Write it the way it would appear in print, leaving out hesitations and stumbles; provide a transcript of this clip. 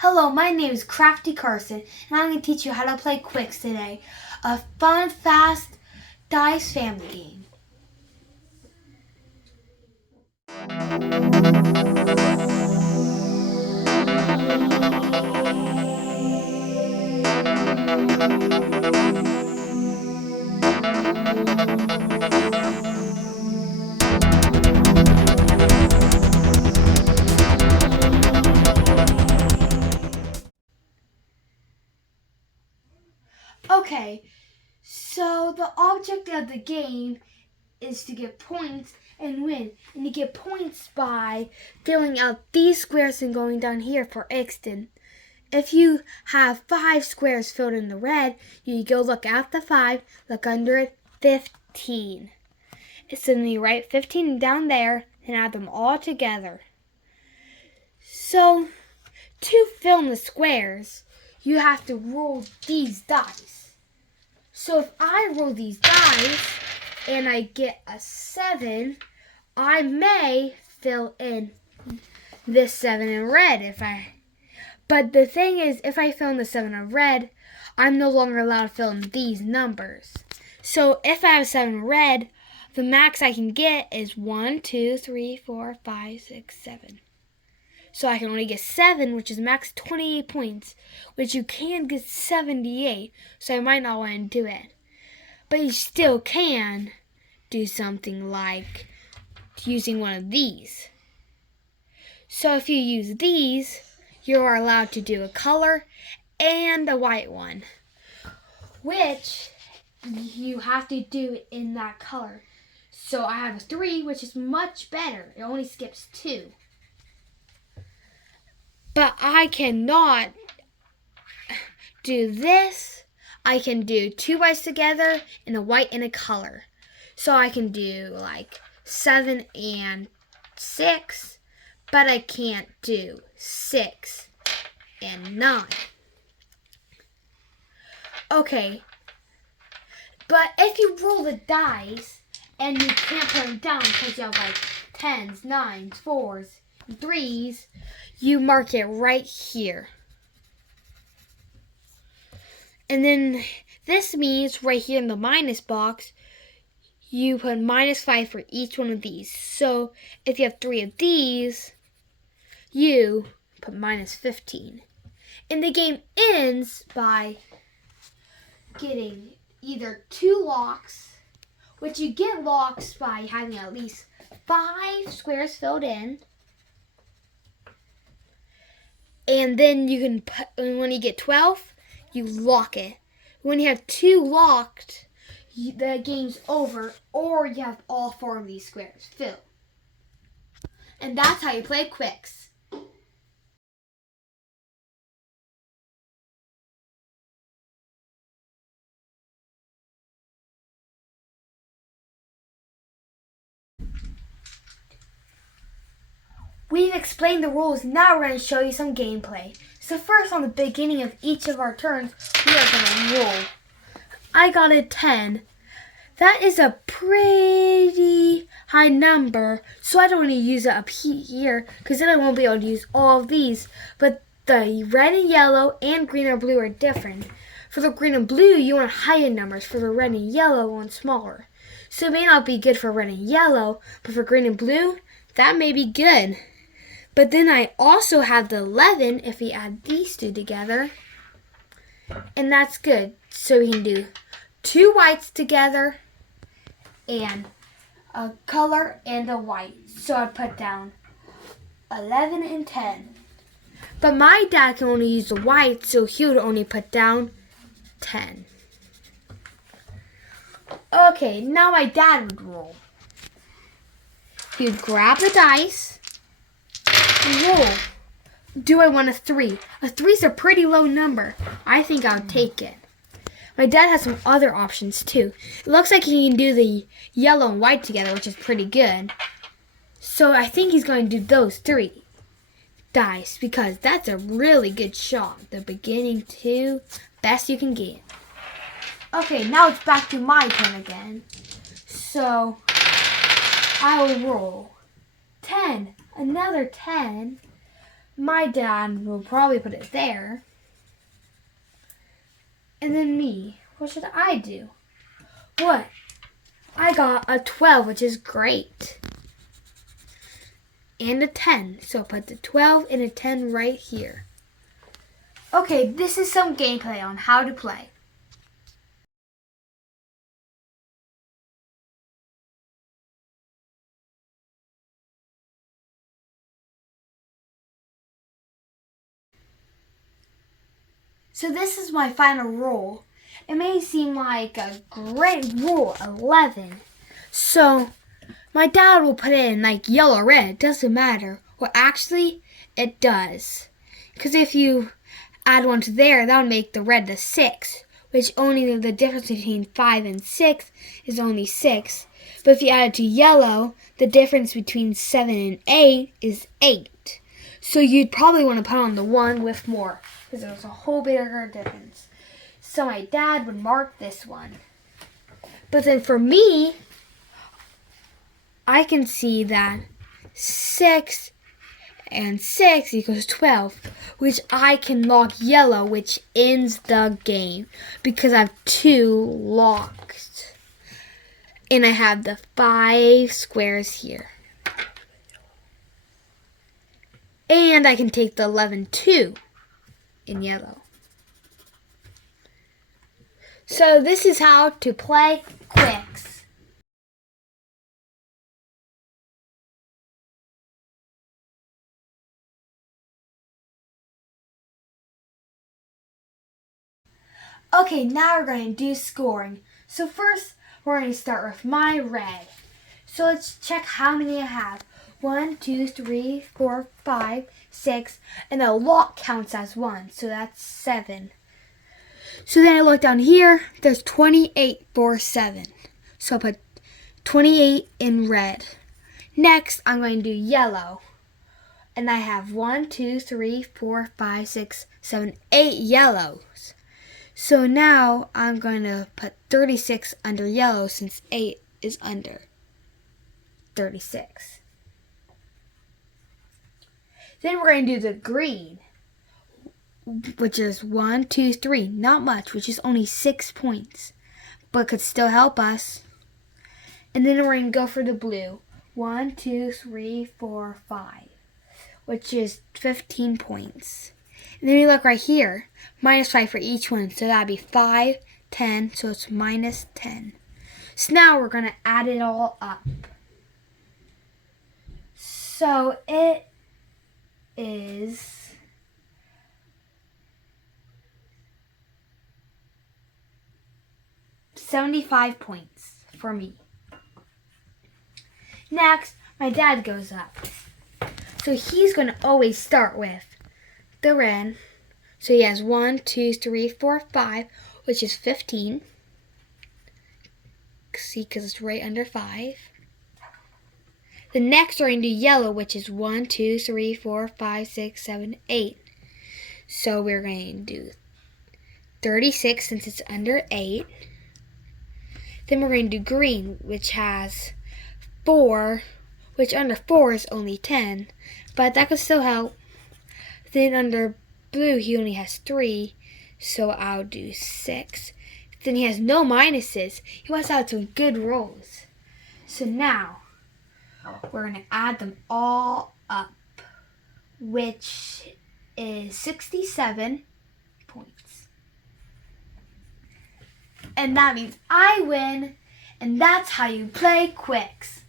Hello, my name is Crafty Carson, and I'm going to teach you how to play QWIXX today, a fun, fast dice family game. Okay, so the object of the game is to get points and win. And you get points by filling out these squares and going down here for Ixton. If you have 5 squares filled in the red, you go look at the 5, look under it, 15. So then you write 15 down there and add them all together. So to fill in the squares, you have to roll these dice. So if I roll these dice and I get a 7, I may fill in this 7 in red but the thing is, if I fill in the 7 in red, I'm no longer allowed to fill in these numbers. So if I have 7 red, the max I can get is 1, 2, 3, 4, 5, 6, 7. So I can only get 7, which is max 28 points, which you can get 78, so I might not want to do it. But you still can do something like using one of these. So if you use these, you are allowed to do a color and a white one, which you have to do in that color. So I have a 3, which is much better. It only skips 2. But I cannot do this. I can do 2 whites together and a white and a color. So I can do like 7 and 6, but I can't do 6 and 9. Okay, but if you roll the dice and you can't put them down because you have like 10s, 9s, 4s, and 3s, you mark it right here. And then this means right here in the minus box, you put -5 for each one of these. So if you have 3 of these, you put -15. And the game ends by getting either 2 locks, which you get locks by having at least 5 squares filled in. And then you can put, when you get 12, you lock it. When you have 2 locked, the game's over, or you have all 4 of these squares filled. And that's how you play QWIXX. We've explained the rules, now we're going to show you some gameplay. So first, on the beginning of each of our turns, we are going to roll. I got a 10. That is a pretty high number, so I don't want to use it up here, because then I won't be able to use all of these. But the red and yellow and green or blue are different. For the green and blue, you want higher numbers. For the red and yellow, you want smaller. So it may not be good for red and yellow, but for green and blue, that may be good. But then I also have the 11 if we add these 2 together. And that's good. So we can do 2 whites together and a color and a white. So I put down 11 and 10. But my dad can only use the white, so he would only put down 10. Okay, now my dad would roll. He would grab the dice. Roll. Do I want a 3? A 3 is a pretty low number. I think I'll take it. My dad has some other options too. It looks like he can do the yellow and white together, which is pretty good. So I think he's going to do those 3 dice because that's a really good shot. The beginning 2, best you can get. Okay, now it's back to my turn again. So I will roll 10. Another 10, My dad will probably put it there. And then me, what should I do? What? I got a 12, which is great. And a 10. So put the 12 and a 10 right here. Okay, this is some gameplay on how to play. So this is my final rule. It may seem like a great rule, 11. So my dad will put it in like yellow or red. It doesn't matter. Well, actually, it does. Because if you add one to there, that would make the red the 6. Which only the difference between 5 and 6 is only 6. But if you add it to yellow, the difference between 7 and 8 is 8. So you'd probably want to put on the 1 with more. Because there's a whole bigger difference. So my dad would mark this one. But then for me, I can see that 6 and 6 equals 12, which I can lock yellow, which ends the game because I have 2 locked. And I have the 5 squares here. And I can take the 11 too in yellow. So this is how to play QWIXX. Okay, now we're going to do scoring. So first, we're going to start with my red. So let's check how many I have. 1, 2, 3, 4, 5, 6, and the lock counts as 1, so that's 7. So then I look down here, there's 28 for 7. So I'll put 28 in red. Next, I'm going to do yellow. And I have 1, 2, 3, 4, 5, 6, 7, 8 yellows. So now I'm going to put 36 under yellow since 8 is under 36. Then we're going to do the green, which is 1, 2, 3. Not much, which is only 6 points, but could still help us. And then we're going to go for the blue. 1, 2, 3, 4, 5, which is 15 points. And then we look right here, minus 5 for each one, so that'd be 5, 10, so it's minus 10. So now we're going to add it all up. So it is 75 points for me. Next, my dad goes up. So he's going to always start with the red. So he has 1, 2, 3, 4, 5, which is 15. See, because it's right under 5. The next we're going to do yellow, which is 1, 2, 3, 4, 5, 6, 7, 8. So we're going to do 36 since it's under 8. Then we're going to do green, which has 4, which under 4 is only 10, but that could still help. Then under blue, he only has 3, so I'll do 6. Then he has no minuses. He must have some good rolls. So now, we're going to add them all up, which is 67 points. And that means I win, and that's how you play QWIXX.